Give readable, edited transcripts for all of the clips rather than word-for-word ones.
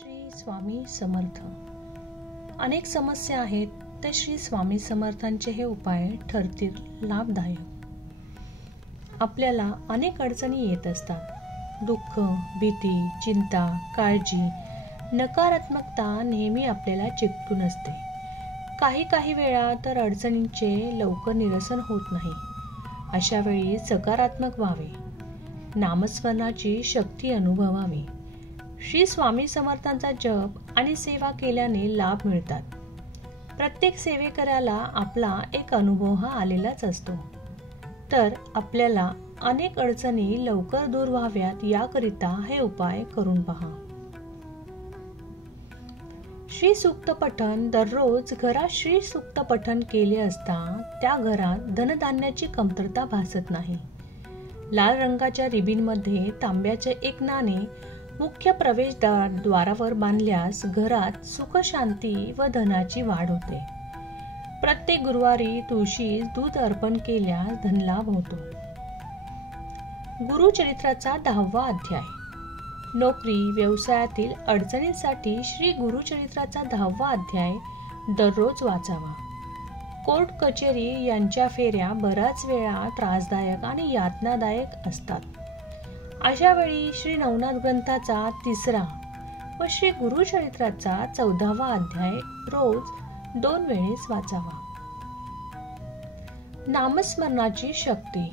श्री स्वामी समर्थ. अनेक समस्या आहेत, तर श्री स्वामी समर्थांचे हे उपाय ठरतील लाभदायक. आपल्याला अनेक अडचणी येत असतात. दुःख, भीती, चिंता, काळजी, नकारात्मकता नेहमी आपल्याला चिकटून असते. काही वेळा तर अडचणींचे लवकर निरसन होत नाही. अशा वेळी सकारात्मक व्हावे, नामस्मरणाची शक्ती अनुभवावी. श्री स्वामी समर्थांचा जप आणि सेवा केल्याने लाभ मिळतात. प्रत्येक सेवेकऱ्याला आपला एक अनुभव हा आलेलाच असतो. तर आपल्याला अनेक अडचणी लवकर दूर व्हाव्यात याकरिता हे उपाय करून पहा. श्री सूक्त पठण. दररोज घरात श्री सूक्त पठण केले असता त्या घरात धनधान्याची कमतरता भासत नाही. लाल रंगाच्या रिबीनमध्ये तांब्याचे एक नाणे मुख्य प्रवेशद्वारावर बांधल्यास घरात सुख, शांती व धनाची वाढ होते. प्रत्येक गुरुवारी तुळशीस दूध अर्पण केल्यास धनलाभ होतो. गुरुचरित्राचा 10वा अध्याय. नोकरी व्यवसायातील अडचणींसाठी श्री गुरुचरित्राचा 10वा अध्याय दररोज वाचावा. कोर्ट कचेरी यांच्या फेऱ्या बराच वेळा त्रासदायक आणि यातनादायक असतात. अशा वेळी श्री नवनाथ ग्रंथाचा 3रा व श्री गुरुचरित्राचा 14वा अध्याय रोज 2 वेळेस वाचावा. नामस्मरणाची शक्ती.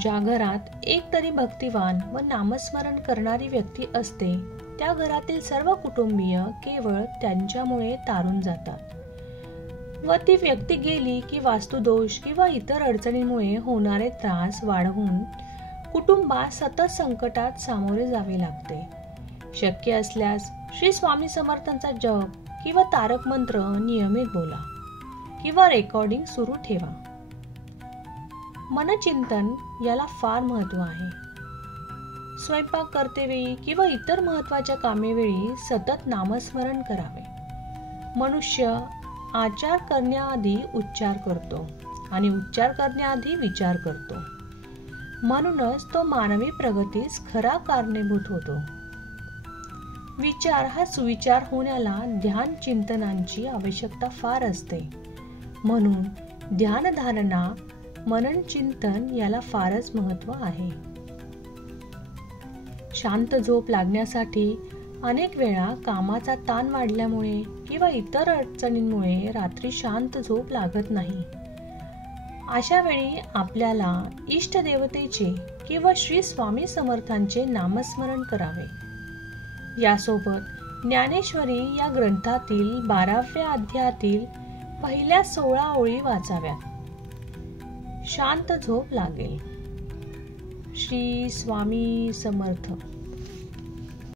ज्या घरात एक तरी भक्तिवान व नामस्मरण करणारी व्यक्ती असते त्या घरातील सर्व कुटुंबीय केवळ त्यांच्यामुळे तारून जातात व ती व्यक्ती गेली की वास्तुदोष किंवा इतर अडचणींमुळे होणारे त्रास वाढवून कुटुंबास सतत संकटात सामोरे जावे लागते. शक्य असल्यास श्री स्वामी समर्थांचा जप किंवा तारक मंत्र नियमित बोला किंवा रेकॉर्डिंग सुरू ठेवा. मनचिंतन याला फार महत्त्व आहे. स्वयंपाक करतेवेळी किंवा इतर महत्त्वाच्या कामेवेळी सतत नामस्मरण करावे. मनुष्य आचार करण्याआधी उच्चार करतो आणि उच्चार करण्याआधी विचार करतो. म्हणूनच तो मानवी प्रगतीस खरा कारणीभूत होतो. विचार हा सुविचार होण्याला ध्यान चिंतनांची आवश्यकता फार असते. म्हणून ध्यानधारणा, मनन चिंतन याला फारच महत्त्व आहे. शांत झोप लागण्यासाठी अनेक वेळा कामाचा ताण वाढल्यामुळे किंवा इतर अडचणींमुळे रात्री शांत झोप लागत नाही. अशा वेळी आपल्याला इष्टदेवतेचे किंवा श्री स्वामी समर्थांचे नामस्मरण करावे. यासोबत ज्ञानेश्वरी या ग्रंथातील 12व्या अध्यायातील पहिल्या 16 ओळी वाचाव्यात. शांत झोप लागेल. श्री स्वामी समर्थ.